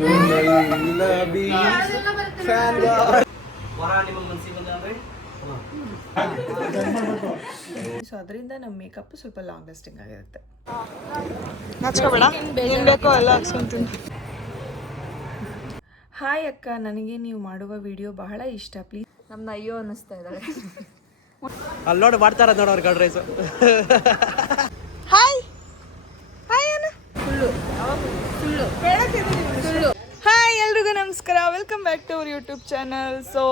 So ಅದರಿಂದ ನಮ್ಮ makeup ಸ್ವಲ್ಪ ಲಾಂಗ್ ಲಾಸ್ಟಿಂಗ್ ಆಗಿರುತ್ತೆ. ಹಾಯ್ ಅಕ್ಕ, ನನಗೆ ನೀವು ಮಾಡುವ ವಿಡಿಯೋ ಬಹಳ ಇಷ್ಟ. ಪ್ಲೀಸ್ ನಮ್ನ ಅಯ್ಯೋ ಅನ್ನಿಸ್ತಾ ಇದ್ದಾರೆ. ಅಲ್ಲಿ ನೋಡಿ ಮಾಡ್ತಾರ ನೋಡೋರು ಗರ್ಡ್ ರೈಸು. ಹಾಯ್ ಹಾಯ್ ಅಣ್ಣ. ಹಾಯ್ ಎಲ್ರಿಗೂ ನಮಸ್ಕಾರ, welcome back to our YouTube channel. So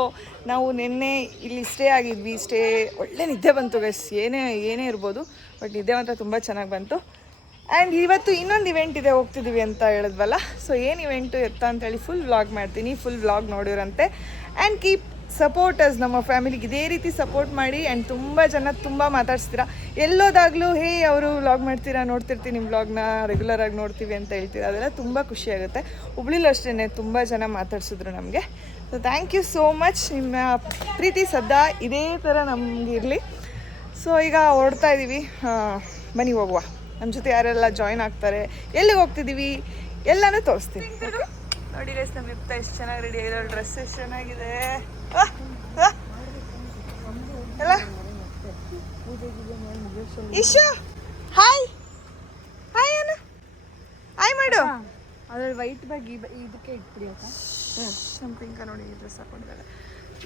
ನಾವು ನಿನ್ನೆ ಇಲ್ಲಿ ಸ್ಟೇ ಆಗಿದ್ವಿ. ಒಳ್ಳೆ ನಿದ್ದೆ ಬಂತು ಗೈಸ್. ಏನೇ ಇರ್ಬೋದು, ಬಟ್ ನಿದ್ದೆ ಮಾತ್ರ ತುಂಬ ಚೆನ್ನಾಗಿ ಬಂತು. ಆ್ಯಂಡ್ ಇವತ್ತು ಇನ್ನೊಂದು ಇವೆಂಟ್ ಇದೆ, ಹೋಗ್ತಿದ್ದೀವಿ ಅಂತ ಹೇಳಿದ್ವಲ್ಲ. ಸೊ ಏನು ಇವೆಂಟು ಎತ್ತ ಅಂತೇಳಿ ಫುಲ್ ವ್ಲಾಗ್ ಮಾಡ್ತೀನಿ. ಫುಲ್ ವ್ಲಾಗ್ ನೋಡಿರಂತೆ. ಆ್ಯಂಡ್ ಕೀಪ್ ಸಪೋರ್ಟರ್ಸ್, ನಮ್ಮ ಫ್ಯಾಮಿಲಿಗೆ ಇದೇ ರೀತಿ ಸಪೋರ್ಟ್ ಮಾಡಿ. ಆ್ಯಂಡ್ ತುಂಬ ಜನ ತುಂಬ ಮಾತಾಡ್ಸ್ತೀರಾ, ಎಲ್ಲೋದಾಗಲೂ ಹೇ ಅವರು ವ್ಲಾಗ್ ಮಾಡ್ತೀರಾ, ನೋಡ್ತಿರ್ತೀನಿ ನಿಮ್ಮ ವ್ಲಾಗ್ನ, ರೆಗ್ಯುಲರಾಗಿ ನೋಡ್ತೀವಿ ಅಂತ ಹೇಳ್ತೀರಾ. ಅದೆಲ್ಲ ತುಂಬ ಖುಷಿಯಾಗುತ್ತೆ. ಹುಬ್ಳಿಲೂ ಅಷ್ಟೇ ತುಂಬ ಜನ ಮಾತಾಡ್ಸಿದ್ರು ನಮಗೆ. So thank you so much. ನಿಮ್ಮ ಪ್ರೀತಿ ಸದಾ ಇದೇ ಥರ ನಮಗೆ ಇರಲಿ. ಸೊ ಈಗ ಹೊರಡ್ತಾ ಇದ್ದೀವಿ, ಬನ್ನಿ ಹೋಗುವ. ನಮ್ಮ ಜೊತೆ ಯಾರೆಲ್ಲ ಜಾಯ್ನ್ ಆಗ್ತಾರೆ, ಎಲ್ಲಿಗೆ ಹೋಗ್ತಿದ್ದೀವಿ ಎಲ್ಲನೂ ತೋರಿಸ್ತೀನಿ. ನೋಡಿ ಗೈಸ್, ನಮ್ಮ ಇಪ್ಪ ಎಷ್ಟು ಚೆನ್ನಾಗಿ ರೆಡಿ ಆಗಿರೋ, ಡ್ರೆಸ್ ಎಷ್ಟು ಚೆನ್ನಾಗಿದೆ ಎಲ್ಲ. ಇಶು ಹಾಯ್ ಹಾಯ್ ಅಣ್ಣ, ಹಾಯ್ ಮಾಡು. ಅದ್ರಲ್ಲಿ ವೈಟ್ ಬ್ಯಾಗ್ ಇದಕ್ಕೆ ಇಟ್ಬಿಡಿ ಅಕ್ಕ. ನಮ್ಮ ಪಿಂಕ ನೋಡಿ ಡ್ರೆಸ್ ಹಾಕೊಂಡಿದ್ದಾಳೆ.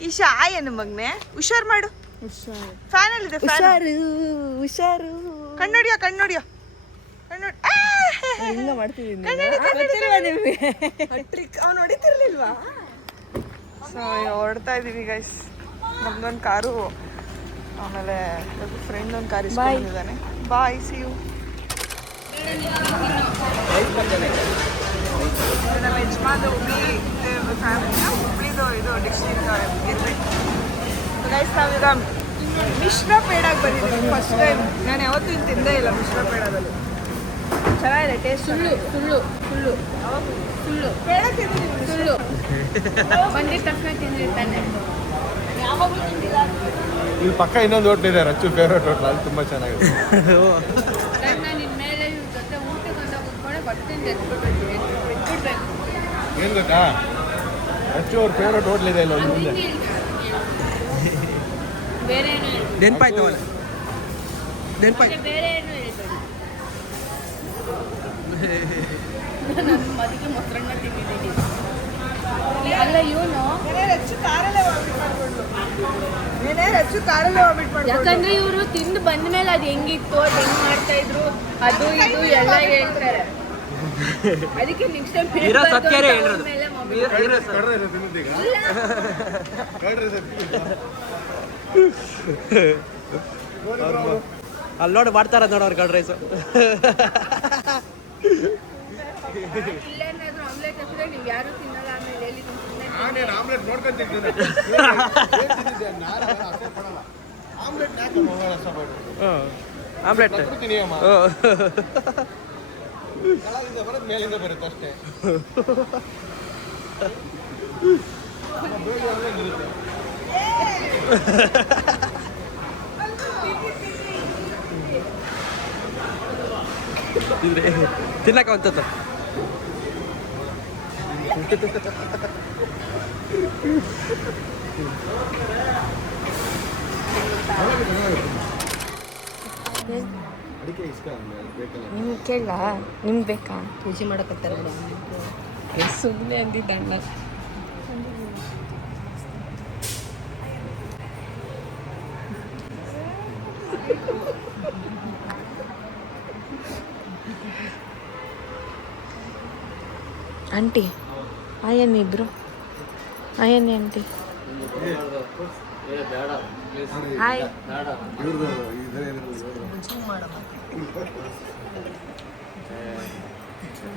ಈಶಾ ಹಾಯ್ ಅನ್ನು ಮಗ್ನೆ, ಹುಷಾರು ಮಾಡು. ಫ್ಯಾನಲ್ಲಿದೆ, ಹುಷಾರು. ಕಣ್ಣೊಡಿಯೋ ಕಣ್ಣೊಡಿಯೋ ಕಣ್ಣೊಡಿ. ಹಿಂಗ ಮಾಡ್ತಿದ್ದೀನಿ. ಅವ್ನು ಹೊಡಿತಿರ್ಲಿಲ್ವಾ? ಸೊ ಹೊರಡ್ತಾ ಇದ್ದೀವಿ ಗೈಸ್. ನಮ್ದೊಂದು ಕಾರು, ಆಮೇಲೆ ಫ್ರೆಂಡ್ ಒಂದು ಕಾರ್ ಇಸ್ಕೊಂಡಿದ್ದಾನೆ. Bye, see you. ನಮ್ಮ ಯಜಮಾನ್ದು ಹುಬ್ಳಿದು ಇದು ಡಿಸ್ಟ್ರಿಕ್ಟ್ ಇರಬೇಕು. ಗೈಸ್ ನಾವೀಗ ಮಿಶ್ರ ಪೇಡಾಗಿ ಬಂದಿದ್ದೀವಿ ಫಸ್ಟ್ ಟೈಮ್. ನಾನು ಯಾವತ್ತೂ ಇಲ್ಲಿ ತಿಂದೇ ಇಲ್ಲ ಮಿಶ್ರ ಪೇಡಾದಲ್ಲಿ. ಚೆನ್ನಾಗಿದೆ ಟೇಸ್ಟ್. ಸುಳ್ಳು ಪೇಡ ತಿಂದಿದ್ದೀವಿ, ಸುಳ್ಳು ಬಂದಿದ್ದ ತಕ್ಷಣ ತಿಂದಿರ್ತಾನೆ. ಯಾವಾಗಲೂ ತಿಂದಿಲ್ಲ. ಇಲ್ಲಿ ಪಕ್ಕ ಇನ್ನೊಂದು ಹೋಟ್ಲ್ ಇದೆ, ರಚ್ಚು ಫೇವ್ರೇಟ್ ಹೋಟ್ಲ್, ಅಲ್ಲಿ ತುಂಬ ಚೆನ್ನಾಗಿದೆ. ನಾನು ಇನ್ಮೇಲೆ ಇವ್ರ ಜೊತೆ ಊಟಕ್ಕಂತ ಕೂತ್ಕೊಂಡೆ ಬರ್ತೀನಿ, ಎತ್ಬಿಡ್ಬೇಕು. ಏನು ಗೊತ್ತಾ, ರಚ್ಚು ಅವ್ರ ಫೇವ್ರೇಟ್ ಹೋಟ್ಲ್ ಇದೆ ಇಲ್ಲ ಮುಂದೆ. ಬೇರೆ ಏನು ನೆನ್ಪಾಯ್ತು ಬೇರೆ ಏನು ಹೇಳ್ತಾರೆ. ನಾನು ಮದಿಗೆ ಮೊಸರನ್ನ ತಿಂದಿದ್ದೀನಿ. ಅಲ್ಲ ಇವನು ಯಾಕಂದ್ರೆ ಇವರು ತಿಂದು ಬಂದ ಮೇಲೆ ಅದು ಹೆಂಗಿತ್ತು, ಅದು ಹೆಂಗ್ ಮಾಡ್ತಾ ಇದ್ರು, ಅದು ಇದು ಎಲ್ಲ ಹೇಳ್ತಾರೆ. ಅದಕ್ಕೆ ನೆಕ್ಸ್ಟ್ ಟೈಮ್ ಅಲ್ಲಿ ನೋಡಿ ಮಾಡ್ತಾರ ನೋಡೋರು ಗರ್ಡ್ ರೈಸು. ಇಲ್ಲೇನಾದ್ರೂ ಆಮ್ಲೆಟ್ ಹಾಕಿದ್ರೆ ನೀವು ಯಾರು ತಿನ್ನಲ್ಲ. ಆಮೇಲೆ ಎಲ್ಲಿ ಆಮ್ಲೆಟ್ ನೋಡ್ಕೊಂತಿದ್ದೇನೆ. ಆಮ್ಲೆಟ್ ಬರೋದು ಮೇಲಿಂದ ಬರುತ್ತೆ ಅಷ್ಟೇ. ತಿನ್ನಕ ಅಂತ ನಿಮ್ಗೆ ಕೇಳ, ನಿಮ್ಗೆ ಬೇಕಾ? ಪೂಜೆ ಮಾಡಕತ್ತಾರ ಸುಮ್ಮನೆ ಅಂದಿದ್ದಣ್ಣ. ಆಂಟಿ ಆಯನ್ನಿ, ಇಬ್ರು ಆಯನ್ನಿ ಆಂಟಿ. ಹಾಯ್.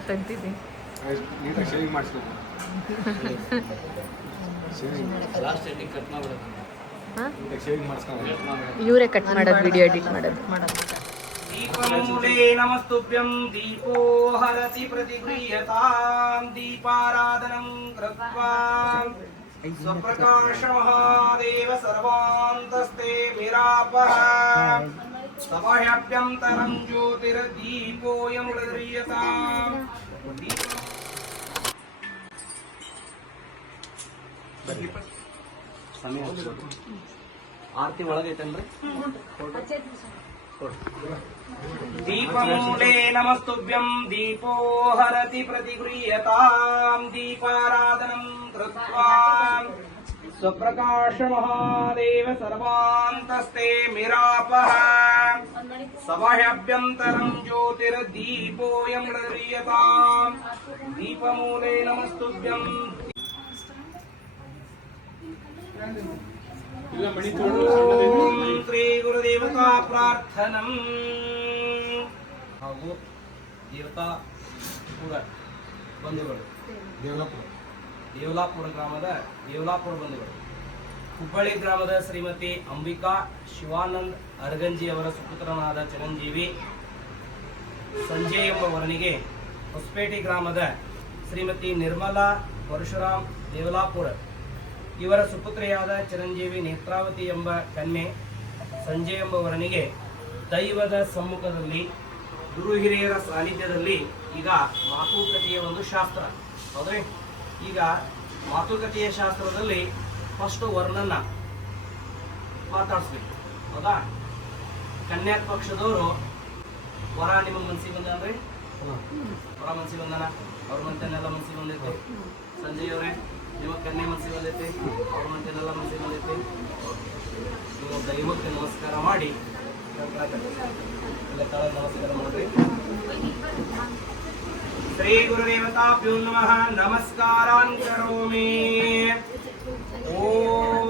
ತೆಗ್ದಿದ್ದಿ ಇವರೇ ಕಟ್ ಮಾಡೋದು, ವಿಡಿಯೋ ಎಡಿಟ್ ಮಾಡೋದು. दीपमूले नमस्तुभ्यं दीपो हरति प्रतिगृह्यतां दीपाराधनं कृत्वा स्वप्रकाश महादेव सर्वान्तस्ते विरापः समह्यभ्यन्तरं ज्योतिर्दीपोऽयं गृह्यताम् ಸಮಯ ಆರತಿ ಒಳಗೈತೇನ್ರಿ दीपमूले नमस्तुभ्यं दीपो हरति प्रतिगृह्यतां दीपाराधनं कृत्वा स्वप्रकाश महादेव सर्वान्तस्ते मिरापः सभाभ्यन्तरं ज्योतिर्दीपोऽयं गृह्यतां दीपमूले नमस्तुभ्यं ಓಂ ಶ್ರೀ ಗುರುದೇವತಾ ಪ್ರಾರ್ಥನಂ ಹಾಗೂ ದೇವತಾ ಪುರ ಬಂಧುಗಳು ದೇವಲಾಪುರ ಗ್ರಾಮದ ದೇವಲಾಪುರ ಬಂಧುಗಳು ಹುಬ್ಬಳ್ಳಿ ಗ್ರಾಮದ ಶ್ರೀಮತಿ ಅಂಬಿಕಾ ಶಿವಾನಂದ್ ಅರಗಂಜಿ ಅವರ ಸುಪುತ್ರನಾದ ಚಿರಂಜೀವಿ ಸಂಜಯ್ ಎಂಬ ವರನಿಗೆ ಹೊಸಪೇಟೆ ಗ್ರಾಮದ ಶ್ರೀಮತಿ ನಿರ್ಮಲಾ ಪರಶುರಾಮ್ ದೇವಲಾಪುರ ಇವರ ಸುಪುತ್ರಿಯಾದ ಚಿರಂಜೀವಿ ನೇತ್ರಾವತಿ ಎಂಬ ಕನ್ಯೆ ಸಂಜಯ್ ಎಂಬ ವರನಿಗೆ ದೈವದ ಸಮ್ಮುಖದಲ್ಲಿ ಗುರು ಹಿರಿಯರ ಸಾನ್ನಿಧ್ಯದಲ್ಲಿ ಈಗ ಮಾತುಕತೆಯ ಒಂದು ಶಾಸ್ತ್ರ ಹೌದ್ರಿ. ಈಗ ಮಾತುಕತೆಯ ಶಾಸ್ತ್ರದಲ್ಲಿ ಫಸ್ಟ್ ವರ್ಣನ್ನ ಮಾತಾಡಿಸ್ಬೇಕು ಹೌದಾ. ಕನ್ಯಾ ಪಕ್ಷದವರು ವರ ನಿಮ್ಮ ಮನಸ್ಸಿಗೆ ಬಂದನ್ರಿ, ವರ ಮನಸ್ಸಿಗೆ ಬಂದನ, ಅವ್ರ ಮಂತನೆಲ್ಲ ಮನಸ್ಸಿಗೆ ಬಂದೈತಿ. ಸಂಜಯ್ ಅವರೇ ನಿಮ್ಮ ಕನ್ಯೆ ಮನಸ್ಸಿಗೆ ಬಂದೈತಿ, ಅವ್ರ ಮಂತನೆಲ್ಲ ಮನಸ್ಸಿಗೆ ಬಂದೈತಿ. ನೀವು ದೈವಕ್ಕೆ ನಮಸ್ಕಾರ ಮಾಡಿ ಇಲ್ಲ ತಳ ನಮಸ್ಕಾರ ಮಾಡ್ರಿ. ಶ್ರೀ ಗುರುದೇವತಾಭ್ಯೋ ನಮಃ ನಮಸ್ಕಾರಾನ್ ಕರೋಮಿ. ಓಂ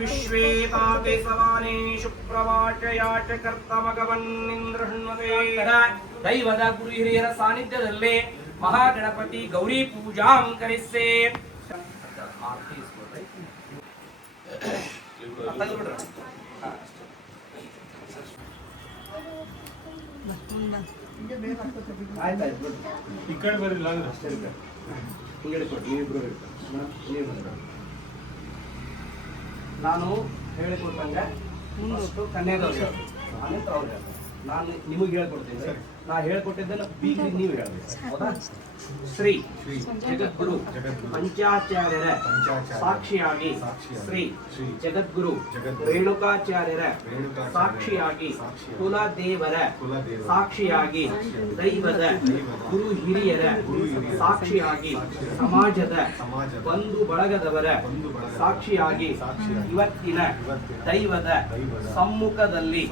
ವಿಶ್ವೇ ತಾತೆ ಸವಾನೇ ಶುಕ್ರವಾಚಯಾಚ ಕರ್ತಮಗವನ್ನಿಂದ್ರಹ್ನ್ವತೆ. ದೈವದ ಗುರು ಹಿರಿಯರ ಸಾನ್ನಿಧ್ಯದಲ್ಲಿ ಮಹಾಗಣಪತಿ ಗೌರಿ ಪೂಜಾಂ ಕರಿಸೆ. ಆರತಿ ಇಸ್ಕೊಳ್ರಿ. ತೆಗೆದ್ಬಿಡ್ರಿ. ಆಯ್ತಾಯ್ತು ಈ ಕಡೆ ಬರಲಿಲ್ಲ ಅಂದ್ರೆ ಅಷ್ಟೇ ಇರುತ್ತೆ. ಹಿಂಗಡೆ ಕೊಟ್ಟು ನೀವಿಬ್ರು ನೀವು ನಾನು ಹೇಳಿಕೊಟ್ಟಂಗೆ ಮುಂದಷ್ಟು ಕನ್ಯಾದವ್ರು ನಾನೇ ಅವ್ರು ಹೇಳ್ತಾರೆ. ನಾನು ನಿಮಗೆ ಹೇಳ್ಕೊಡ್ತೀನಿ. ನಾ ಹೇಳ್ಕೊಟ್ಟಿದ್ದನ್ನು ಬೀಗ್ರಿಗೆ ನೀವು ಹೇಳ್ಬೇಕು ಹೌದಾ. ಶ್ರೀ ಜಗದ್ಗುರು ಪಂಚಾಚಾರ್ಯರ ಸಾಕ್ಷಿಯಾಗಿ ಶ್ರೀ ಜಗದ್ಗುರು ರೇಣುಕಾಚಾರ್ಯರ ಸಾಕ್ಷಿಯಾಗಿ ಕುಲದೇವರ ಸಾಕ್ಷಿಯಾಗಿ ದೈವದ ಗುರು ಹಿರಿಯರ ಸಾಕ್ಷಿಯಾಗಿ ಸಮಾಜದ ಬಂಧು ಬಳಗದವರ ಸಾಕ್ಷಿಯಾಗಿ ಇವತ್ತಿನ ದೈವದ ಸಮ್ಮುಖದಲ್ಲಿ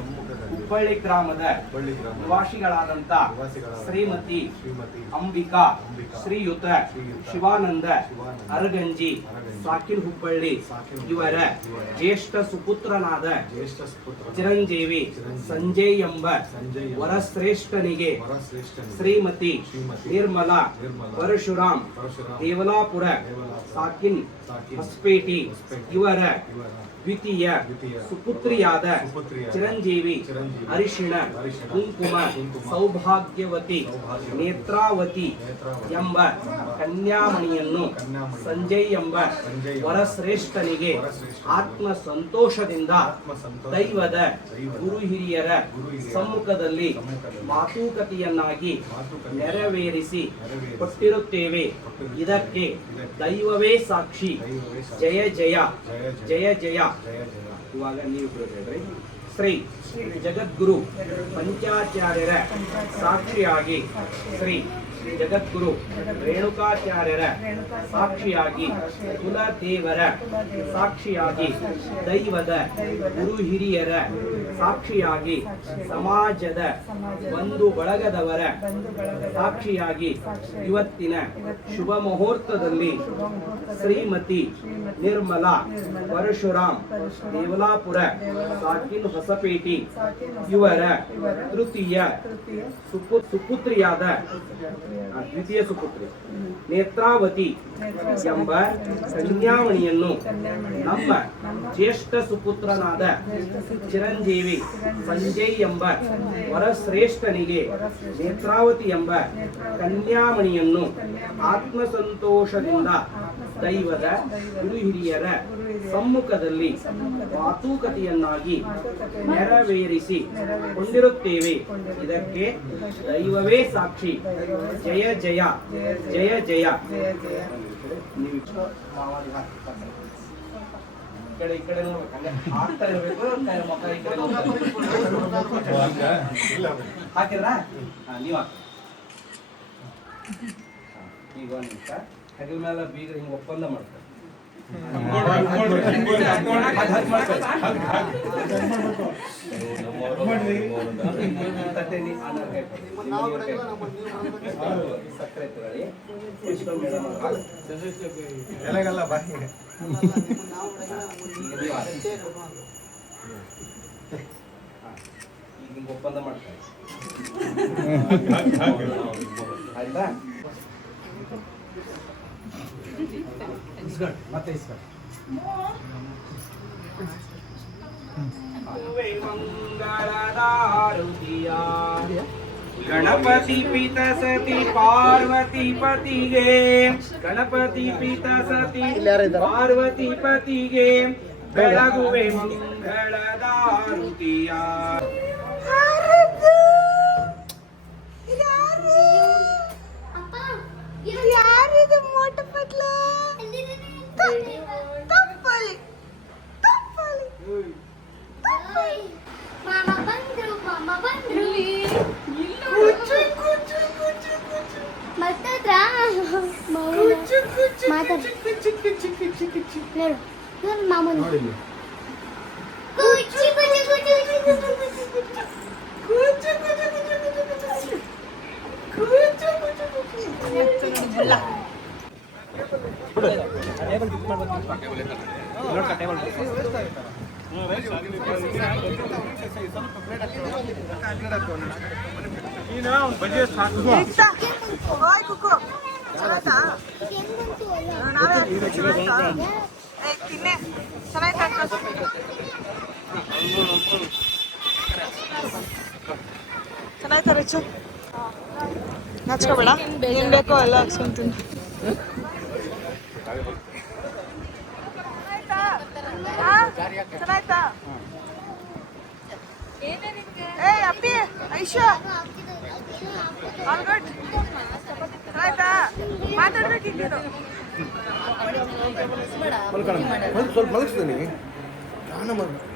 ಹುಬ್ಬಳ್ಳಿ ಗ್ರಾಮದ ನಿವಾಸಿಗಳಾದಂತ ಶ್ರೀಮತಿ ಅಂಬಿಕಾ ಶ್ರೀಯುತ ಶಿವಾನಂದ ಅರಗಂಜಿ ಸಾಕಿನ್ ಹುಬ್ಬಳ್ಳಿ ಇವರ ಜ್ಯೇಷ್ಠ ಸುಪುತ್ರನಾದ ಚಿರಂಜೀವಿ ಸಂಜಯ್ ಎಂಬ ವರಶ್ರೇಷ್ಠನಿಗೆ ಶ್ರೀಮತಿ ನಿರ್ಮಲಾ ಪರಶುರಾಮ್ ದೇವಲಾಪುರ ಸಾಕಿನ್ ಹೊಸಪೇಟೆ ಇವರ ದ್ವಿತೀಯ ಸುಪುತ್ರಿಯಾದ ಚಿರಂಜೀವಿ ಅರಿಶಿಣ ಕುಂಕುಮ ಸೌಭಾಗ್ಯವತಿ ನೇತ್ರಾವತಿ ಎಂಬ ಕನ್ಯಾಮಣಿಯನ್ನು ಸಂಜಯ್ ಎಂಬ ವರಶ್ರೇಷ್ಠನಿಗೆ ಆತ್ಮ ಸಂತೋಷದಿಂದ ದೈವದ ಗುರು ಹಿರಿಯರ ಸಮ್ಮುಖದಲ್ಲಿ ಮಾತುಕತೆಯನ್ನಾಗಿ ನೆರವೇರಿಸಿ ಕೊಟ್ಟಿರುತ್ತೇವೆ. ಇದಕ್ಕೆ ದೈವವೇ ಸಾಕ್ಷಿ. ಜಯ ಜಯ ಜಯ ಜಯ. ಇವಾಗ ನೀವು ಹೇಳ್ರಿ. ಶ್ರೀ ಜಗದ್ಗುರು ಪಂಚಾಚಾರ್ಯರ ಸಾಕ್ಷಿಯಾಗಿ ಶ್ರೀ ಜಗದ್ಗುರು ರೇಣುಕಾಚಾರ್ಯರ ಸಾಕ್ಷಿಯಾಗಿ ಕುಲದೇವರ ಸಾಕ್ಷಿಯಾಗಿ ದೈವದ ಗುರು ಹಿರಿಯರ ಸಾಕ್ಷಿಯಾಗಿ ಸಮಾಜದ ಬಂಧು ಬಳಗದವರ ಸಾಕ್ಷಿಯಾಗಿ ಇವತ್ತಿನ ಶುಭ ಮುಹೂರ್ತದಲ್ಲಿ ಶ್ರೀಮತಿ ನಿರ್ಮಲಾ ಪರಶುರಾಮ್ ದೇವಲಾಪುರ ಸಾಕಿನ್ ಹೊಸಪೇಟೆ ಇವರ ತೃತೀಯ ಸುಪುತ್ರಿಯಾದ ದ್ವಿತೀಯ ಸುಪುತ್ರಿ ನೇತ್ರಾವತಿ ಎಂಬ ಕನ್ಯಾಮಣಿಯನ್ನು ನಮ್ಮ ಜ್ಯೇಷ್ಠ ಸುಪುತ್ರನಾದ ಚಿರಂಜೀವಿ ಸಂಜಯ್ ಎಂಬ ವರಶ್ರೇಷ್ಠನಿಗೆ ನೇತ್ರಾವತಿ ಎಂಬ ಕನ್ಯಾಮಣಿಯನ್ನು ಆತ್ಮಸಂತೋಷದಿಂದ ದೈವದ ಗುರು ಹಿರಿಯರ ಸಮ್ಮುಖದಲ್ಲಿ ಮಾತುಕತೆಯನ್ನಾಗಿ ನೆರವೇರಿಸಿ ಕೊಂಡಿರುತ್ತೇವೆ. ಇದಕ್ಕೆ ದೈವವೇ ಸಾಕ್ಷಿ. ಜಯ ಜಯ ಜಯ ಜಯ. ನೀವು ಈ ಕಡೆ ನೋಡ್ಬೇಕು, ಹಂಗೆ ಹಾಕ್ತಾ ಇರಬೇಕು, ಮಕ್ಕ ಈ ಕಡೆ ಹಾಕಿದ್ರಾ? ನೀವು ಹಾಕಿ. ಈಗ ಒಂದು ನಿಮಿಷ ಹೆಗಲ ಮೇಲೆ ಬೀಗ ಹಿಂಗೆ ಒಪ್ಪಂದ ಮಾಡ್ತಾರೆ. ಸಕ್ಕರೆ ತಗೊಳ್ಳಿ. ಎಲೆಗಲ್ಲ ಬಾಯಿ ಈಗ ಹಿಂಗೆ ಒಪ್ಪಂದ ಮಾಡ್ತಾರೆ. ಆಯ್ತಾ? ಮತ್ತೆ ಮಂಗಳದಾರುತಿಯ ಗಣಪತಿ ಪಿತ ಸತಿ ಪಾರ್ವತಿ ಪತಿಗೆ, ಗಣಪತಿ ಪಿತ ಸತಿ ಪಾರ್ವತಿ ಪತಿಗೆ ಬೆಳಗುವೆ ಮಂಗಳದಾರುತಿಯ. ಯಾರಿದು ಮೋಟ ಪಟ್ಲ? ತಪ್ಪಲಿ ಮಾಮ ಬಂದ್ರು ಮತ್ತದ್ರ ಮಾಮೂಲಿ ಚೆನ್ನಾಯ್ತಾ ರುಚು? ನಾಚ್ಕೋಬೇಡ, ಏನ್ ಬೇಕೋ ಎಲ್ಲ ಹಾಕ್ಸ್ಕೊಂತೀನಿ. ಚೆನ್ನಾಯ್ತಾ? ಏ ಅಪ್ಪಿ ಐಶಾ ಆಲ್ ಗುಡ್. ಚೆನ್ನಾಯ್ತಾ? ಮಾತಾಡ್ಬೇಕಿದ್ದು. ಸ್ವಲ್ಪ ಮಲಗಿಸ್ತೀನಿ.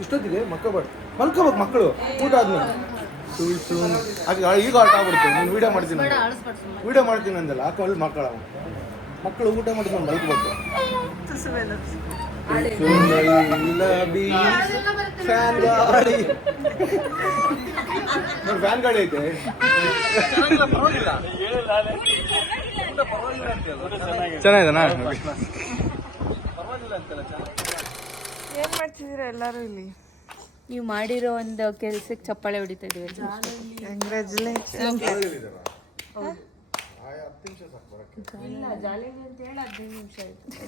ಇಷ್ಟೊತ್ತಿಗೆ ಮಲ್ಕೋಬೇಕು ಮಕ್ಕಳು ಊಟ ಆದ್ಮೇಲೆ. ಈಗ ಆಟ ಆಗ್ಬಿಡ್ತು. ನೀನು ವಿಡಿಯೋ ಮಾಡ್ತೀನಿ ಅಂದಲ್ಲ, ಹಾಕೊಂಡು ಮಕ್ಕಳು ಊಟ ಮಾಡ್ಕೊಂಡು ಮಲ್ಕೋಬೇಕು. ಫ್ಯಾನ್ ಗಾಡಿ ಐತೆ. ಚೆನ್ನಾಗಿದೆನಾ? ಏನ್ ಮಾಡ್ತಿದ್ದೀರಾ ಎಲ್ಲರೂ ಇಲ್ಲಿ? ನೀವು ಮಾಡಿರೋ ಒಂದು ಕೆಲ್ಸಕ್ಕೆ ಚಪ್ಪಾಳೆ ಹೊಡಿತಾ ಇದೀವಿ. ಕಂಗ್ರ್ಯಾಚುಲೇಷನ್.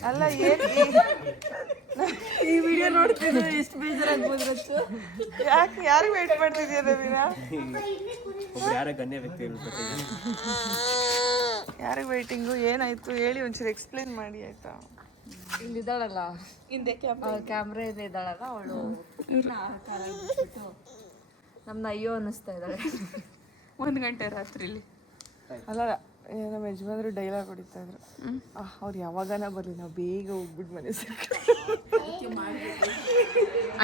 ಅಲ್ಲ ಈ ವಿಡಿಯೋ ನೋಡ್ತಿದ್ರೆ ಎಷ್ಟು ಬೇಜಾರಾಗ್ಬೋದು. ಯಾರು ವೇಟ್ ಮಾಡ್ತಿದ್ಯಾ ರವೀನಾ? ಯಾರಿಗೆ ವೇಟಿಂಗು? ಏನಾಯ್ತು ಹೇಳಿ, ಒಂಚೂರು ಎಕ್ಸ್ಪ್ಲೇನ್ ಮಾಡಿ ಆಯ್ತಾ? ಇಲ್ಲಿದ್ದಾಳಲ್ಲ, ಹಿಂದೆ ಕ್ಯಾಮ್ರಾ ಇದೆ ಇದ್ದಾಳಲ್ಲ, ಅವಳು ನಮ್ನ ಅಯ್ಯೋ ಅನ್ನಿಸ್ತಾ ಇದ್ದಾಳೆ 1 ಗಂಟೆ ರಾತ್ರಿಲಿ. ಅಲ್ಲ ನಮ್ಮ ಯಜಮಾನ್ರು ಡೈಲಾಗ್ ಹೊಡಿತಾ ಇದ್ರು, ಅವ್ರು ಯಾವಾಗನ ಬರ್ಲಿ ನಾವು ಬೇಗ ಹೋಗ್ಬಿಟ್ಟು ಮನೆ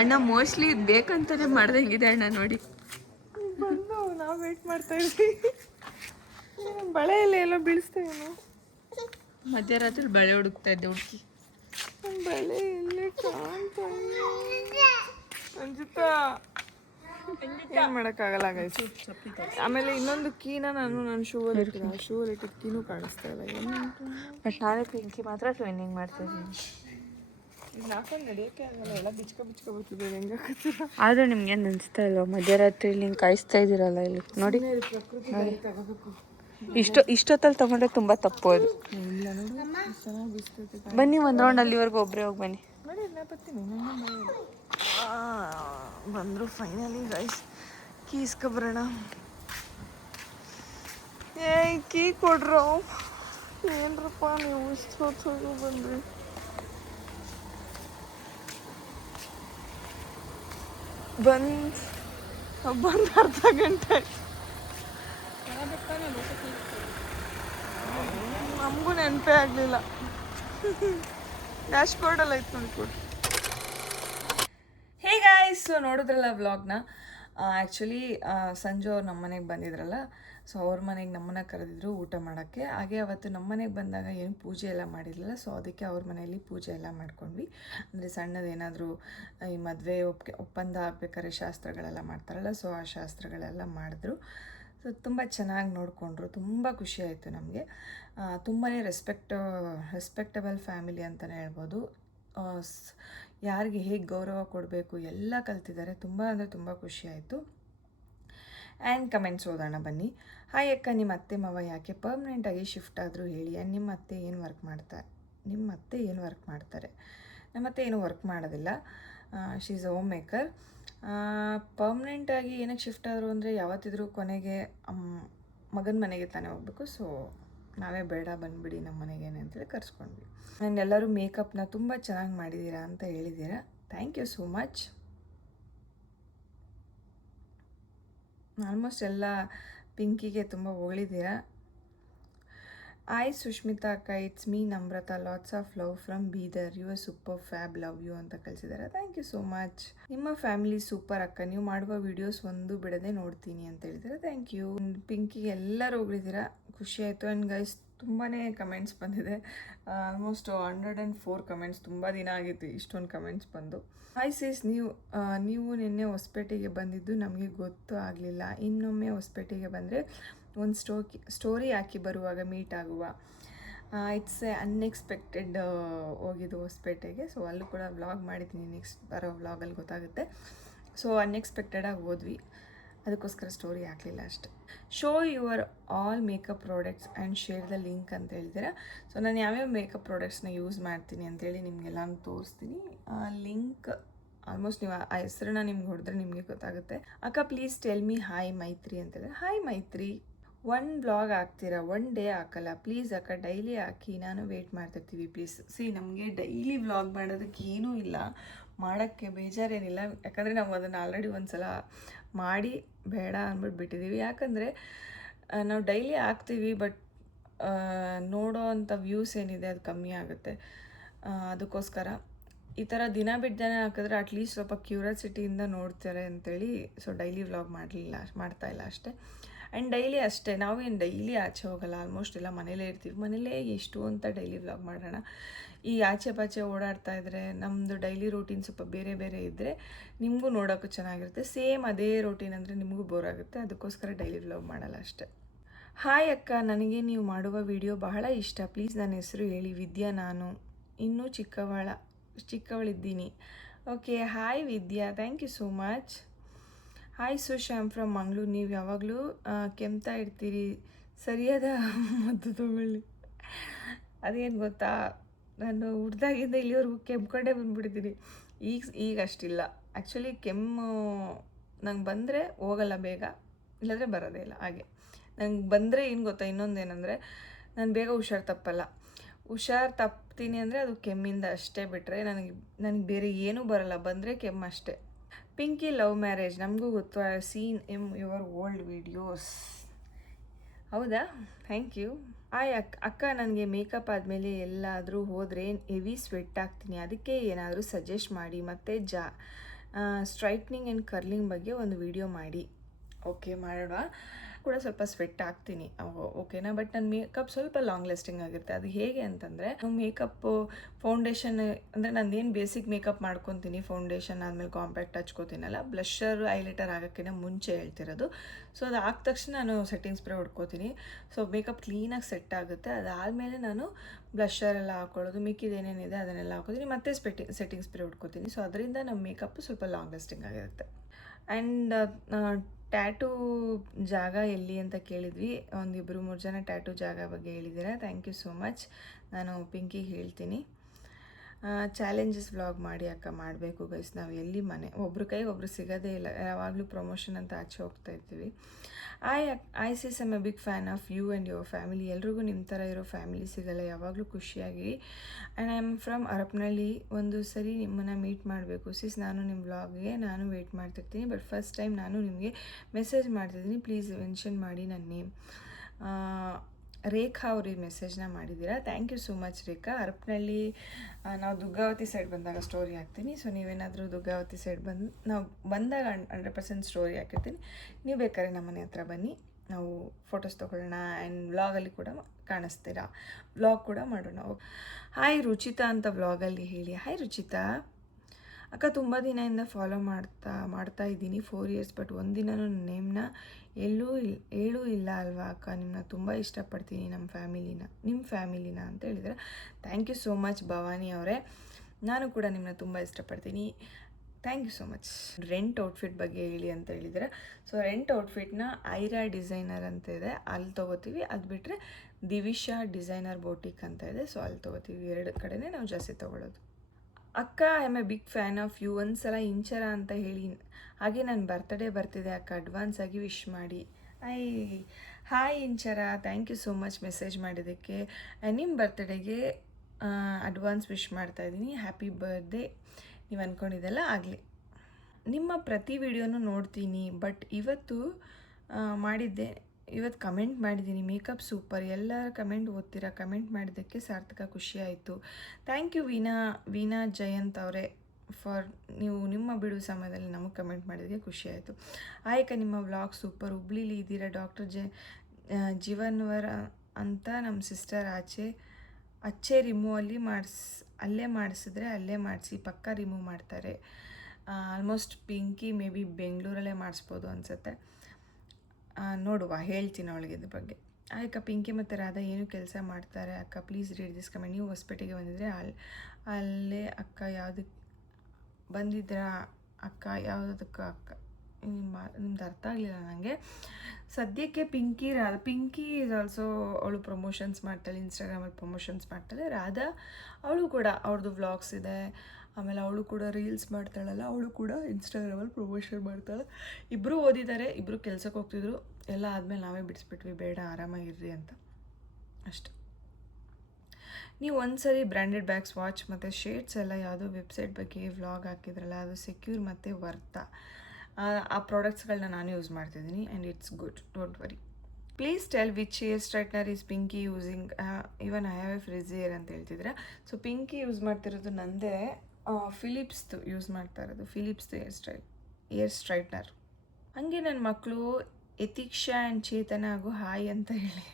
ಅಣ್ಣ ಮೋಸ್ಟ್ಲಿ ಇದು ಬೇಕಂತಾನೆ ಮಾಡ್ದಂಗಿದೆ ಅಣ್ಣ. ನೋಡಿ ಬಂದು ನಾವು ವೇಟ್ ಮಾಡ್ತಾ ಇದ್ವಿ. ಬಳೆ ಎಲ್ಲ ಬೀಳಿಸ್ತೇವೇನು? ಮಧ್ಯರಾತ್ರಿ ಬಳೆ ಹುಡುಕ್ತಾ ಇದ್ದೆ ಹುಡುಕಿ. ಬಳೆ ಇಲ್ಲೇ ಕಾಣ್ತಾ ಸಂಜಿತಾ. ಏನು ಮಾಡೋಕ್ಕಾಗಲ್ಲ ಗೈಸ್. ಆಮೇಲೆ ಇನ್ನೊಂದು ಕೀನ ನನ್ನ ಶೂ ಅಲ್ಲಿ ಇಟ್ಟಿದ್ದೆ, ಶೂ ಅಲ್ಲಿ ಇಟ್ಟಿದ್ದು ಕೀನೂ ಕಾಣಿಸ್ತಾ ಇಲ್ಲ. ಬಟ್ ನಾಳೆ ಪಿಂಕಿ ಮಾತ್ರ ಟ್ರೈನಿಂಗ್ ಮಾಡ್ತಾ ಇದ್ದೀನಿ. ಈಗ ಹಾಕೊಂಡು ನಡೆಯೋಕ್ಕೆ ಆಗಲ್ಲ, ಎಲ್ಲ ಬಿಚ್ಕ ಬರ್ತಿದೆ. ಹೆಂಗೆ ಹಾಕತ್ತೀರ? ಆದರೂ ನಿಮ್ಗೆ ಏನು ಅನಿಸ್ತಾ ಇಲ್ವಾ ಮಧ್ಯರಾತ್ರಿಲಿ ಹಿಂಗೆ ಕಾಯಿಸ್ತಾ ಇದ್ದೀರಲ್ಲ ಇಲ್ಲಿ ನೋಡಿ. ತಗೋಬೇಕು. ಇಷ್ಟೊತ್ತಲ್ಲಿ ತಗೊಂಡ್ರೆ ತುಂಬ ತಪ್ಪು ಅದು. ಬನ್ನಿ ಒಂದು ರೌಂಡ್ ಅಲ್ಲಿವರೆಗೂ ಒಬ್ಬರೇ ಹೋಗಿ ಬನ್ನಿ. ನೋಡಿ ನಾ ಬರ್ತೀನಿ. ಬಂದರು ಫೈನಲಿ ಗೈಸ್. ಕೀ ಇಸ್ಕೊಬರೋಣ. ಕೀ ಕೊಡ್ರೋ. ಏನ್ರಪ್ಪ ನೀವು ಇಷ್ಟು ಹೊತ್ತು ಬಂದ್ರಿ? ಬಂದು ಅರ್ಧ ಗಂಟೆ. ನಮಗೂ ನೆನಪೇ ಆಗಲಿಲ್ಲ. ಡ್ಯಾಶ್ ಬೋರ್ಡಲ್ಲಿ ಐತೆ ನೋಡಿ ಕೊಡು. ಹೇ ಗಾಯ್ಸ್, ಸೊ ನೋಡಿದ್ರಲ್ಲ ವ್ಲಾಗ್ನ. ಆ್ಯಕ್ಚುಲಿ ಸಂಜು ಅವ್ರು ನಮ್ಮ ಮನೆಗೆ ಬಂದಿದ್ರಲ್ಲ, ಸೊ ಅವ್ರ ಮನೆಗೆ ನಮ್ಮನ್ನ ಕರೆದಿದ್ರು ಊಟ ಮಾಡೋಕ್ಕೆ. ಹಾಗೆ ಅವತ್ತು ನಮ್ಮ ಮನೆಗೆ ಬಂದಾಗ ಏನು ಪೂಜೆ ಎಲ್ಲ ಮಾಡಿರಲಿಲ್ಲ, ಸೊ ಅದಕ್ಕೆ ಅವ್ರ ಮನೆಯಲ್ಲಿ ಪೂಜೆ ಎಲ್ಲ ಮಾಡ್ಕೊಂಡ್ವಿ. ಅಂದರೆ ಸಣ್ಣದೇನಾದರೂ ಈ ಮದುವೆ ಒಪ್ಪಂದ ಆಗ್ಬೇಕಾದ್ರೆ ಶಾಸ್ತ್ರಗಳೆಲ್ಲ ಮಾಡ್ತಾರಲ್ಲ, ಸೊ ಆ ಶಾಸ್ತ್ರಗಳೆಲ್ಲ ಮಾಡಿದ್ರು. ಸೊ ತುಂಬ ಚೆನ್ನಾಗಿ ನೋಡಿಕೊಂಡ್ರು, ತುಂಬ ಖುಷಿ ಆಯಿತು ನಮಗೆ. ತುಂಬಾ ರೆಸ್ಪೆಕ್ಟಬಲ್ ಫ್ಯಾಮಿಲಿ ಅಂತಲೇ ಹೇಳ್ಬೋದು. ಯಾರಿಗೆ ಹೇಗೆ ಗೌರವ ಕೊಡಬೇಕು ಎಲ್ಲ ಕಲ್ತಿದ್ದಾರೆ. ತುಂಬ ಅಂದರೆ ತುಂಬ ಖುಷಿ ಆಯಿತು. ಆ್ಯಂಡ್ ಕಮೆಂಟ್ಸ್ ಓದೋಣ ಬನ್ನಿ. ಹಾಯ್ ಅಕ್ಕ, ನಿಮ್ಮ ಅತ್ತೆ ಮಾವ ಯಾಕೆ ಪರ್ಮನೆಂಟಾಗಿ ಶಿಫ್ಟ್ ಆದರೂ ಹೇಳಿ. ಆ್ಯಂಡ್ ನಿಮ್ಮ ಅತ್ತೆ ಏನು ವರ್ಕ್ ಮಾಡ್ತಾರೆ? ನಮ್ಮ ಅತ್ತೆ ಏನೂ ವರ್ಕ್ ಮಾಡೋದಿಲ್ಲ, she is a homemaker. ಪರ್ಮನೆಂಟಾಗಿ ಏನಕ್ಕೆ ಶಿಫ್ಟ್ ಆದರು ಅಂದರೆ ಯಾವತ್ತಿದ್ರೂ ಕೊನೆಗೆ ಮಗನ ಮನೆಗೆ ತಾನೇ ಹೋಗಬೇಕು. ಸೊ ನಾವೇ ಬೇಡ ಬಂದುಬಿಡಿ ನಮ್ಮ ಮನೆಗೇನೆ ಅಂತೇಳಿ ಕರೆಸ್ಕೊಂಡ್ವಿ. ಆ್ಯಂಡ್ ಎಲ್ಲರೂ ಮೇಕಪ್ನ ತುಂಬ ಚೆನ್ನಾಗಿ ಮಾಡಿದ್ದೀರಾ ಅಂತ ಹೇಳಿದ್ದೀರಾ. Thank you so much. Almost ಎಲ್ಲ ಪಿಂಕಿಗೆ ತುಂಬ ಹೊಗಳಿದ್ದೀರಾ. ಸುಷ್ಮಿತಾ ಅಕ್ಕ, it's me Namrata, lots of love from Bidar, you are super fab, love you ಅಂತ ಕಳಿಸಿದ್ದಾರೆ. Thank you so much. ನಿಮ್ಮ ಫ್ಯಾಮಿಲಿ ಸೂಪರ್ ಅಕ್ಕ, ನೀವು ಮಾಡುವ ವಿಡಿಯೋಸ್ ಒಂದು ಬಿಡದೆ ನೋಡ್ತೀನಿ ಅಂತ ಹೇಳಿದ್ದಾರೆ. Thank you. ಪಿಂಕಿಗೆ ಎಲ್ಲರೂ ಹೊಗಳಿದ್ದೀರಾ, ಖುಷಿ ಆಯಿತು. ಆ್ಯಂಡ್ ಗೈಸ್ ತುಂಬಾ ಕಮೆಂಟ್ಸ್ ಬಂದಿದೆ, ಆಲ್ಮೋಸ್ಟ್ 104 ಕಮೆಂಟ್ಸ್. ತುಂಬ ದಿನ ಆಗಿತ್ತು ಇಷ್ಟೊಂದು ಕಮೆಂಟ್ಸ್ ಬಂದು. ಹಾಯ್ ಸಿಸ್, ನೀವು ನಿನ್ನೆ ಹೊಸಪೇಟೆಗೆ ಬಂದಿದ್ದು ನಮಗೆ ಗೊತ್ತು ಆಗಲಿಲ್ಲ. ಇನ್ನೊಮ್ಮೆ ಹೊಸಪೇಟೆಗೆ ಬಂದರೆ ಒಂದು ಸ್ಟೋರಿ ಹಾಕಿ ಬರುವಾಗ ಮೀಟ್ ಆಗುವ. ಇಟ್ಸ್ ಎ ಅನ್ಎಕ್ಸ್ಪೆಕ್ಟೆಡ್ ಹೋಗಿದ್ದು ಹೊಸಪೇಟೆಗೆ. ಸೊ ಅಲ್ಲೂ ಕೂಡ ವ್ಲಾಗ್ ಮಾಡಿದ್ದೀನಿ, ನೆಕ್ಸ್ಟ್ ಬರೋ ವ್ಲಾಗಲ್ಲಿ ಗೊತ್ತಾಗುತ್ತೆ. ಸೊ ಅನ್ಎಕ್ಸ್ಪೆಕ್ಟೆಡಾಗಿ ಹೋದ್ವಿ, ಅದಕ್ಕೋಸ್ಕರ ಸ್ಟೋರಿ ಹಾಕಲಿಲ್ಲ ಅಷ್ಟೆ. Show your all makeup products and share the link ಅಂತ ಹೇಳಿದ್ದೀರಾ. ಸೊ ನಾನು ಯಾವ್ಯಾವ ಮೇಕಪ್ ಪ್ರಾಡಕ್ಟ್ಸ್ನ ಯೂಸ್ ಮಾಡ್ತೀನಿ ಅಂತೇಳಿ ನಿಮಗೆಲ್ಲಾನು ತೋರಿಸ್ತೀನಿ. ಲಿಂಕ್ ಆಲ್ಮೋಸ್ಟ್ ನೀವು ಆ ಹೆಸರನ್ನ ನಿಮ್ಗೆ ಹೊಡೆದ್ರೆ ನಿಮಗೆ ಗೊತ್ತಾಗುತ್ತೆ. ಅಕ್ಕ ಪ್ಲೀಸ್ ಟೆಲ್ ಮಿ ಹಾಯ್ ಮೈತ್ರಿ ಅಂತೇಳಿ. ಹಾಯ್ ಮೈತ್ರಿ, ಒನ್ ಬ್ಲಾಗ್ ಹಾಕ್ತೀರಾ, ಒನ್ ಡೇ ಹಾಕಲ್ಲ ಪ್ಲೀಸ್ ಅಕ್ಕ, ಡೈಲಿ ಹಾಕಿ, ನಾನು ವೆಯ್ಟ್ ಮಾಡ್ತಿರ್ತೀವಿ ಪ್ಲೀಸ್. ನಮಗೆ ಡೈಲಿ ವ್ಲಾಗ್ ಮಾಡೋದಕ್ಕೆ ಏನೂ ಇಲ್ಲ, ಮಾಡೋಕ್ಕೆ ಬೇಜಾರೇನಿಲ್ಲ. ಯಾಕಂದರೆ ನಾವು ಅದನ್ನು ಆಲ್ರೆಡಿ ಒಂದು ಸಲ ಮಾಡಿ ಬೇಡ ಅಂದ್ಬಿಟ್ಟು ಬಿಟ್ಟಿದ್ದೀವಿ. ಯಾಕಂದರೆ ನಾವು ಡೈಲಿ ಹಾಕ್ತೀವಿ, ಬಟ್ ನೋಡೋ ಅಂಥ ವ್ಯೂಸ್ ಏನಿದೆ ಅದು ಕಮ್ಮಿ ಆಗುತ್ತೆ. ಅದಕ್ಕೋಸ್ಕರ ಈ ಥರ ದಿನ ಬಿಟ್ಟು ದಿನ ಹಾಕಿದ್ರೆ ಅಟ್ಲೀಸ್ಟ್ ಸ್ವಲ್ಪ ಕ್ಯೂರಿಯಾಸಿಟಿಯಿಂದ ನೋಡ್ತಾರೆ ಅಂತೇಳಿ ಸೊ ಡೈಲಿ ವ್ಲಾಗ್ ಮಾಡ್ತಾಯಿಲ್ಲ ಅಷ್ಟೇ. ಆ್ಯಂಡ್ ಡೈಲಿ ಅಷ್ಟೇ, ನಾವೇನು ಡೈಲಿ ಆಚೆ ಹೋಗಲ್ಲ, ಆಲ್ಮೋಸ್ಟ್ ಎಲ್ಲ ಮನೇಲೇ ಇರ್ತೀವಿ. ಮನೇಲೇ ಎಷ್ಟು ಅಂತ ಡೈಲಿ ವ್ಲಾಗ್ ಮಾಡೋಣ. ಈ ಆಚೆ ಪಾಚೆ ಓಡಾಡ್ತಾ ಇದ್ದರೆ ನಮ್ಮದು ಡೈಲಿ ರೂಟೀನ್ ಸ್ವಲ್ಪ ಬೇರೆ ಬೇರೆ ಇದ್ದರೆ ನಿಮಗೂ ನೋಡೋಕ್ಕೂ ಚೆನ್ನಾಗಿರುತ್ತೆ. ಸೇಮ್ ಅದೇ ರೂಟೀನ್ ಅಂದರೆ ನಿಮಗೂ ಬೋರ್ ಆಗುತ್ತೆ, ಅದಕ್ಕೋಸ್ಕರ ಡೈಲಿ ವ್ಲಾಗ್ ಮಾಡಲ್ಲ ಅಷ್ಟೇ. ಹಾಯ್ ಅಕ್ಕ, ನನಗೆ ನೀವು ಮಾಡುವ ವಿಡಿಯೋ ಬಹಳ ಇಷ್ಟ, ಪ್ಲೀಸ್ ನನ್ನ ಹೆಸರು ಹೇಳಿ. ವಿದ್ಯಾ, ನಾನು ಇನ್ನೂ ಚಿಕ್ಕವಳಿದ್ದೀನಿ. Okay, hi Vidya, thank you so much. Hi Sush, I am from Mangaluru. ನೀವು ಯಾವಾಗಲೂ ಕೆಮ್ತಾ ಇರ್ತೀರಿ, ಸರಿಯಾದ ಮದ್ದು ತಗೊಳ್ಳಿ. ಅದೇನು ಗೊತ್ತಾ, ನಾನು ಹುಡ್ದಾಗಿಂದ ಇಲ್ಲಿವರೆಗೂ ಕೆಮ್ಕೊಂಡೇ ಬಂದುಬಿಡ್ತೀನಿ. ಈಗ ಅಷ್ಟಿಲ್ಲ. ಆ್ಯಕ್ಚುಲಿ ಕೆಮ್ಮು ನಂಗೆ ಬಂದರೆ ಹೋಗಲ್ಲ ಬೇಗ, ಇಲ್ಲಾಂದರೆ ಬರೋದೇ ಇಲ್ಲ. ಹಾಗೆ ನಂಗೆ ಬಂದರೆ ಏನು ಗೊತ್ತಾ, ಇನ್ನೊಂದೇನೆಂದರೆ ನಾನು ಬೇಗ ಹುಷಾರು ತಪ್ತೀನಿ ಅಂದರೆ ಅದು ಕೆಮ್ಮಿಂದ ಅಷ್ಟೇ, ಬಿಟ್ಟರೆ ನನಗೆ ಬೇರೆ ಏನೂ ಬರಲ್ಲ. ಬಂದರೆ ಕೆಮ್ಮು ಅಷ್ಟೇ. ಪಿಂಕಿ ಲವ್ ಮ್ಯಾರೇಜ್, ನಮಗೂ ಗೊತ್ತು, I seen your old videos. ಹೌದಾ, ಥ್ಯಾಂಕ್ ಯು. ಅಕ್ಕ, ನನಗೆ ಮೇಕಪ್ ಆದಮೇಲೆ ಎಲ್ಲಾದರೂ ಹೋದರೆ ಹೆವಿ ಸ್ವೆಟ್ ಆಗ್ತೀನಿ, ಅದಕ್ಕೆ ಏನಾದರೂ ಸಜೆಸ್ಟ್ ಮಾಡಿ. ಮತ್ತು ಸ್ಟ್ರೈಟ್ನಿಂಗ್ ಆ್ಯಂಡ್ ಕರ್ಲಿಂಗ್ ಬಗ್ಗೆ ಒಂದು ವಿಡಿಯೋ ಮಾಡಿ. ಓಕೆ, ಮಾಡೋಣ. ಕೂಡ ಸ್ವಲ್ಪ ಸ್ವೆಟ್ ಆಗ್ತೀನಿ, ಓಕೆನಾ. ಬಟ್ ನನ್ನ ಮೇಕಪ್ ಸ್ವಲ್ಪ ಲಾಂಗ್ ಲಾಸ್ಟಿಂಗ್ ಆಗಿರುತ್ತೆ. ಅದು ಹೇಗೆ ಅಂತಂದರೆ, ಮೇಕಪ್ಪು ಫೌಂಡೇಶನ್ ಅಂದರೆ ನಂದೇನು ಬೇಸಿಕ್ ಮೇಕಪ್ ಮಾಡ್ಕೊತೀನಿ, ಫೌಂಡೇಶನ್ ಆದಮೇಲೆ ಕಾಂಪ್ಯಾಕ್ಟ್ ಹಚ್ಕೋತೀನಲ್ಲ, ಬ್ಲಷರ್ ಐಲೈಟರ್ ಆಗೋಕ್ಕಿಂತ ಮುಂಚೆ ಹೇಳ್ತಿರೋದು. ಸೊ ಅದು ಆದ ತಕ್ಷಣ ನಾನು ಸೆಟ್ಟಿಂಗ್ ಸ್ಪ್ರೇ ಹೊಡ್ಕೋತೀನಿ. ಸೊ ಮೇಕಪ್ ಕ್ಲೀನಾಗಿ ಸೆಟ್ ಆಗುತ್ತೆ. ಅದಾದಮೇಲೆ ನಾನು ಬ್ಲಷರ್ ಎಲ್ಲ ಹಾಕೊಳ್ಳೋದು, ಮಿಕ್ಕಿದೇನೇನಿದೆ ಅದನ್ನೆಲ್ಲ ಹಾಕೋತೀನಿ, ಮತ್ತೆ ಸೆಟ್ಟಿಂಗ್ ಸ್ಪ್ರೇ ಹೊಡ್ಕೋತೀನಿ. ಸೊ ಅದರಿಂದ ನಮ್ಮ ಮೇಕಪ್ಪು ಸ್ವಲ್ಪ ಲಾಂಗ್ ಲಾಸ್ಟಿಂಗ್ ಆಗಿರುತ್ತೆ. ಆ್ಯಂಡ್ ಟ್ಯಾಟೂ ಜಾಗ ಎಲ್ಲಿ ಅಂತ ಕೇಳಿದ್ವಿ. 1-2-3 ಜನ ಟ್ಯಾಟೂ ಜಾಗ ಬಗ್ಗೆ ಹೇಳಿದ್ದೀರಾ, ಥ್ಯಾಂಕ್ ಯು ಸೋ ಮಚ್. ನಾನು ಪಿಂಕಿಗೆ ಹೇಳ್ತೀನಿ. ಚಾಲೆಂಜಸ್ ವ್ಲಾಗ್ ಮಾಡಿ ಅಕ್ಕ, ಮಾಡಬೇಕು ಗೈಸ್. ನಾವು ಎಲ್ಲಿ ಒಬ್ರ ಕೈಗೆ ಒಬ್ರು ಸಿಗೋದೇ ಇಲ್ಲ, ಯಾವಾಗಲೂ ಪ್ರಮೋಷನ್ ಅಂತ ಆಚೆ ಹೋಗ್ತಾ ಇರ್ತೀವಿ. I sis I'm a big fan of you and your family. ಎಲ್ರಿಗೂ ನಿಮ್ಮ ಥರ ಇರೋ ಫ್ಯಾಮಿಲಿ ಸಿಗಲ್ಲ, ಯಾವಾಗಲೂ ಖುಷಿಯಾಗಿ. And I am from Harapanahalli. ಒಂದು ಸರಿ ನಿಮ್ಮನ್ನು ಮೀಟ್ ಮಾಡಬೇಕು ಸಿಸ್. ನಾನು ನಿಮ್ಮ ವ್ಲಾಗ್ಗೆ ನಾನು ವೆಯ್ಟ್ ಮಾಡ್ತಿರ್ತೀನಿ, ಬಟ್ ಫಸ್ಟ್ ಟೈಮ್ ನಾನು ನಿಮಗೆ ಮೆಸೇಜ್ ಮಾಡ್ತಿದ್ದೀನಿ, ಪ್ಲೀಸ್ ಮೆನ್ಷನ್ ಮಾಡಿ ನನ್ನ ನೇಮ್. ರೇಖಾ ಅವ್ರಿಗೆ ಮೆಸೇಜ್ನ ಮಾಡಿದ್ದೀರಾ. ಥ್ಯಾಂಕ್ ಯು ಸೋ ಮಚ್ ರೇಖಾ. ಹರಪನಹಳ್ಳಿ ನಾವು ದುರ್ಗಾವತಿ ಸೈಡ್ ಬಂದಾಗ ಸ್ಟೋರಿ ಹಾಕ್ತೀನಿ. ಸೊ ನೀವೇನಾದರೂ ದುರ್ಗಾವತಿ ಸೈಡ್ ನಾವು ಬಂದಾಗ 100% ಸ್ಟೋರಿ ಹಾಕಿರ್ತೀನಿ. ನೀವು ಬೇಕಾದ್ರೆ ನಮ್ಮ ಮನೆ ಹತ್ರ ಬನ್ನಿ, ನಾವು ಫೋಟೋಸ್ ತೊಗೊಳ್ಳೋಣ. ಆ್ಯಂಡ್ ವ್ಲಾಗಲ್ಲಿ ಕೂಡ ಕಾಣಿಸ್ತೀರಾ, ವ್ಲಾಗ್ ಕೂಡ ಮಾಡೋಣ. ಹಾಯ್ ರುಚಿತಾ ಅಂತ ವ್ಲಾಗಲ್ಲಿ ಹೇಳಿ. ಹಾಯ್ ರುಚಿತಾ ಅಕ್ಕ, ತುಂಬ ದಿನದಿಂದ ಫಾಲೋ ಮಾಡ್ತಾ ಇದ್ದೀನಿ 4 years, ಬಟ್ ಒಂದಿನೂ ನೇಮ್ನ ಹೇಳೂ ಇಲ್ಲ ಅಲ್ವಾ ಅಕ್ಕ. ನಿಮ್ಮನ್ನ ತುಂಬ ಇಷ್ಟಪಡ್ತೀನಿ, ನಿಮ್ಮ ಫ್ಯಾಮಿಲಿನ ಅಂತ ಹೇಳಿದರೆ. Thank you so much Bhavani ಅವರೇ. ನಾನು ಕೂಡ ನಿಮ್ಮನ್ನ ತುಂಬ ಇಷ್ಟಪಡ್ತೀನಿ. Thank you so much. Rent outfit ಬಗ್ಗೆ ಹೇಳಿ ಅಂತ ಹೇಳಿದರೆ. ಸೊ ರೆಂಟ್ ಔಟ್ಫಿಟ್ನ ಐರಾ ಡಿಸೈನರ್ ಅಂತ ಇದೆ, ಅಲ್ಲಿ ತೊಗೋತೀವಿ. ಅದು ಬಿಟ್ಟರೆ ದಿವಿಶಾ ಡಿಸೈನರ್ ಬೋಟಿಕ್ ಅಂತ ಇದೆ, ಸೊ ಅಲ್ಲಿ ತೊಗೋತೀವಿ. 2 ಕಡೆನೇ ನಾವು ಜಾಸ್ತಿ ತೊಗೊಳ್ಳೋದು. ಅಕ್ಕ, I am a big fan of you. ಒಂದ್ಸಲ ಇಂಚರ ಅಂತ ಹೇಳಿ. ಹಾಗೆ ನನ್ನ ಬರ್ತ್ಡೇ ಬರ್ತಿದೆ ಅಕ್ಕ, ಅಡ್ವಾನ್ಸ್ ಆಗಿ ವಿಶ್ ಮಾಡಿ. Hi Inchara, thank you so much message ಮಾಡಿದ್ದಕ್ಕೆ. ನಿಮ್ಮ ಬರ್ತ್ಡೇಗೆ ಅಡ್ವಾನ್ಸ್ ವಿಶ್ ಮಾಡ್ತಾಯಿದ್ದೀನಿ. Happy birthday. ನೀವು ಅಂದ್ಕೊಂಡಿದ್ದೆಲ್ಲ ಆಗಲಿ. ನಿಮ್ಮ ಪ್ರತಿ ವಿಡಿಯೋನೂ ನೋಡ್ತೀನಿ, ಬಟ್ ಇವತ್ತು ಕಮೆಂಟ್ ಮಾಡಿದ್ದೀನಿ, ಮೇಕಪ್ ಸೂಪರ್. ಎಲ್ಲರ ಕಮೆಂಟ್ ಓದ್ತೀರಾ. ಕಮೆಂಟ್ ಮಾಡಿದ್ದಕ್ಕೆ ಸಾರ್ಥಕ, ಖುಷಿ ಆಯಿತು. ಥ್ಯಾಂಕ್ ಯು ವೀಣಾ ಜಯಂತ್ ಅವರೇ ಫಾರ್ ನಿಮ್ಮ ಬಿಡು ಸಮಯದಲ್ಲಿ ನಮಗೆ ಕಮೆಂಟ್ ಮಾಡಿದ್ದಕ್ಕೆ ಖುಷಿ ಆಯಿತು. ಆಯ್ಕ, ನಿಮ್ಮ ವ್ಲಾಗ್ ಸೂಪರ್. ಹುಬ್ಳಿಲಿ ಇದ್ದೀರಾ. ಡಾಕ್ಟರ್ ಜೀವನ್ವರ್ ಅಂತ ನಮ್ಮ ಸಿಸ್ಟರ್ ಅಚ್ಚೆ ರಿಮೂವ್ ಅಲ್ಲೇ ಮಾಡಿಸಿದ್ರೆ ಅಲ್ಲೇ ಮಾಡಿಸಿ, ಪಕ್ಕ ರಿಮೂವ್ ಮಾಡ್ತಾರೆ. ಆಲ್ಮೋಸ್ಟ್ ಪಿಂಕಿ ಮೇ ಬಿ ಬೆಂಗಳೂರಲ್ಲೇ ಮಾಡಿಸ್ಬೋದು ಅನಿಸುತ್ತೆ. ನೋಡುವ, ಹೇಳ್ತೀನಿ ಅವಳಿಗೆ ಇದ್ರ ಬಗ್ಗೆ. ಅಕ್ಕ, ಪಿಂಕಿ ಮತ್ತು ರಾಧಾ ಏನು ಕೆಲಸ ಮಾಡ್ತಾರೆ ಅಕ್ಕ, ಪ್ಲೀಸ್ ರೀಡ್ ದಿಸ್ ಕಮೆಂಟ್. ನೀವು ಹೊಸಪೇಟೆಗೆ ಬಂದಿದ್ರೆ ಅಲ್ಲೇ ಅಕ್ಕ ಯಾವುದಕ್ಕೆ ಬಂದಿದ್ರಾ ಅಕ್ಕ, ಯಾವುದಕ್ಕೆ ಅಕ್ಕ? ನಿಮ್ದು ಅರ್ಥ ಆಗಲಿಲ್ಲ ನನಗೆ. ಸದ್ಯಕ್ಕೆ ಪಿಂಕಿ ಈಸ್ ಆಲ್ಸೋ, ಅವಳು ಪ್ರಮೋಷನ್ಸ್ ಮಾಡ್ತಾಳೆ, ಇನ್ಸ್ಟಾಗ್ರಾಮಲ್ಲಿ ಪ್ರಮೋಷನ್ಸ್ ಮಾಡ್ತಾಳೆ. ರಾಧಾ ಅವಳು ಕೂಡ ಅವ್ರದ್ದು ವ್ಲಾಗ್ಸ್ ಇದೆ, ಆಮೇಲೆ ಅವಳು ಕೂಡ ರೀಲ್ಸ್ ಮಾಡ್ತಾಳಲ್ಲ, ಅವಳು ಕೂಡ ಇನ್ಸ್ಟಾಗ್ರಾಮಲ್ಲಿ ಪ್ರಮೋಷನ್ ಮಾಡ್ತಾಳೆ. ಇಬ್ಬರು ಓದಿದ್ದಾರೆ, ಇಬ್ಬರು ಕೆಲ್ಸಕ್ಕೆ ಹೋಗ್ತಿದ್ರು. ಎಲ್ಲ ಆದಮೇಲೆ ನಾವೇ ಬಿಡಿಸ್ಬಿಟ್ವಿ, ಬೇಡ ಆರಾಮಾಗಿರ್ರಿ ಅಂತ ಅಷ್ಟೆ. ನೀವು ಒಂದ್ಸರಿ ಬ್ರ್ಯಾಂಡೆಡ್ ಬ್ಯಾಗ್ಸ್, ವಾಚ್ ಮತ್ತು ಶೇಡ್ಸ್ ಎಲ್ಲ ಯಾವುದೋ ವೆಬ್ಸೈಟ್ ಬಗ್ಗೆ ವ್ಲಾಗ್ ಹಾಕಿದ್ರಲ್ಲ, ಅದು ಸೆಕ್ಯೂರ್ ಮತ್ತು ವರ್ತಾ. ಆ ಪ್ರಾಡಕ್ಟ್ಸ್ಗಳನ್ನ ನಾನು ಯೂಸ್ ಮಾಡ್ತಿದ್ದೀನಿ and it's good, don't worry. Please tell which hair straightener is Pinky using. Even I have a frizz hair ಅಂತ ಹೇಳ್ತಿದ್ರೆ. ಸೊ ಪಿಂಕಿ ಯೂಸ್ ಮಾಡ್ತಿರೋದು ನಂದೇ ಫಿಲಿಪ್ಸ್ದು ಯೂಸ್ ಮಾಡ್ತಾ ಇರೋದು, ಫಿಲಿಪ್ಸ್ದು ಹೇರ್ ಸ್ಟ್ರೈಟ್ನರ್. ಹಾಗೆ ನನ್ನ ಮಕ್ಕಳು ಯತೀಕ್ಷಾ ಆ್ಯಂಡ್ ಚೇತನ ಹಾಗೂ ಹಾಯ್ ಅಂತ ಹೇಳಿ.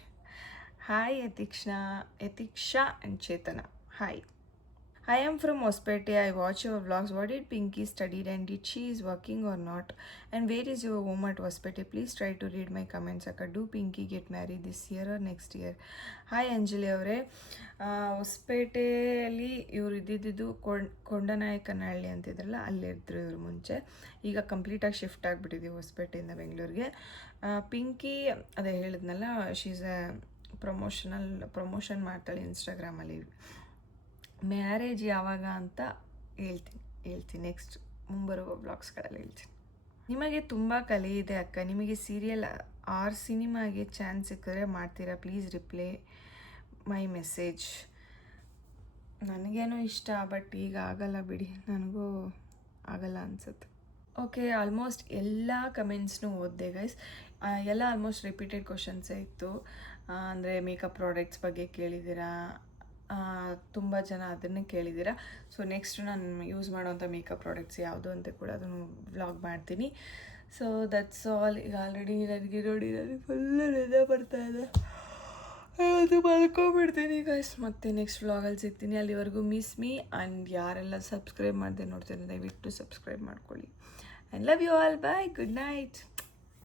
Hi Yatiksha and Chetana, hi. I am from Hospete. I watch your vlogs. What did Pinky studied and did she is working or not? And where is your home at Hospete? Please try to read my comments. Akka, do Pinky get married this year or next year? Hi Anjali ಅವರೇ. ಹೊಸಪೇಟೆಯಲ್ಲಿ ಇವರು ಇದ್ದಿದ್ದು ಕೊಂಡನಾಯಕನಹಳ್ಳಿ ಅಂತಿದ್ರಲ್ಲ, ಅಲ್ಲಿದ್ದರು ಇವರು ಮುಂಚೆ. ಈಗ ಕಂಪ್ಲೀಟಾಗಿ shift ಆಗಿಬಿಟ್ಟಿದ್ದೀವಿ ಹೊಸಪೇಟೆಯಿಂದ ಬೆಂಗಳೂರಿಗೆ. ಪಿಂಕಿ ಅದೇ ಹೇಳಿದ್ನಲ್ಲ, ಶೀಸ್ ಎ ಪ್ರಮೋಷನ್ ಮಾಡ್ತಾಳೆ ಇನ್ಸ್ಟಾಗ್ರಾಮಲ್ಲಿ. ಮ್ಯಾರೇಜ್ ಯಾವಾಗ ಅಂತ ಹೇಳ್ತೀನಿ ನೆಕ್ಸ್ಟ್ ಮುಂಬರುವ ವ್ಲಾಗ್ಸ್ಗಳಲ್ಲಿ ಹೇಳ್ತೀನಿ. ನಿಮಗೆ ತುಂಬ ಕಲೆ ಇದೆ ಅಕ್ಕ, ನಿಮಗೆ ಸೀರಿಯಲ್ ಆರ್ ಸಿನಿಮಾಗೆ ಚಾನ್ಸ್ ಸಿಕ್ಕಿದ್ರೆ ಮಾಡ್ತೀರಾ? Please reply my message. ನನಗೇನೋ ಇಷ್ಟ, ಬಟ್ ಈಗ ಆಗಲ್ಲ ಬಿಡಿ, ನನಗೂ ಆಗಲ್ಲ ಅನಿಸುತ್ತೆ. ಓಕೆ, ಆಲ್ಮೋಸ್ಟ್ ಎಲ್ಲ ಕಮೆಂಟ್ಸ್ನೂ ಓದಿದೆ ಗೈಸ್. ಎಲ್ಲ ಆಲ್ಮೋಸ್ಟ್ ರಿಪೀಟೆಡ್ ಕ್ವಶನ್ಸೇ ಇತ್ತು. ಅಂದರೆ ಮೇಕಪ್ ಪ್ರಾಡಕ್ಟ್ಸ್ ಬಗ್ಗೆ ಕೇಳಿದ್ದೀರಾ, ತುಂಬ ಜನ ಅದನ್ನೇ ಕೇಳಿದ್ದೀರಾ. ಸೊ ನೆಕ್ಸ್ಟ್ ನಾನು ಯೂಸ್ ಮಾಡೋವಂಥ ಮೇಕಪ್ ಪ್ರಾಡಕ್ಟ್ಸ್ ಯಾವುದು ಅಂತ ಕೂಡ ಅದನ್ನು ವ್ಲಾಗ್ ಮಾಡ್ತೀನಿ. So that's all. ಈಗ ಆಲ್ರೆಡಿ ನನಗೆ ಫುಲ್ಲು ನಿದ್ದೆ ಬರ್ತಾಯಿದೆ, ಅದು ಮಲ್ಕೊಂಬಿಡ್ತೀನಿ ಗೈಸ್. ಮತ್ತೆ ನೆಕ್ಸ್ಟ್ ವ್ಲಾಗಲ್ಲಿ ಸಿಗ್ತೀನಿ. ಅಲ್ಲಿವರೆಗೂ ಮಿಸ್ ಮೀ. ಆ್ಯಂಡ್ ಯಾರೆಲ್ಲ ಸಬ್ಸ್ಕ್ರೈಬ್ ಮಾಡದೆ ನೋಡ್ತೀನಿ ದಯವಿಟ್ಟು ಸಬ್ಸ್ಕ್ರೈಬ್ ಮಾಡ್ಕೊಳ್ಳಿ. And love you all. Bye, good night.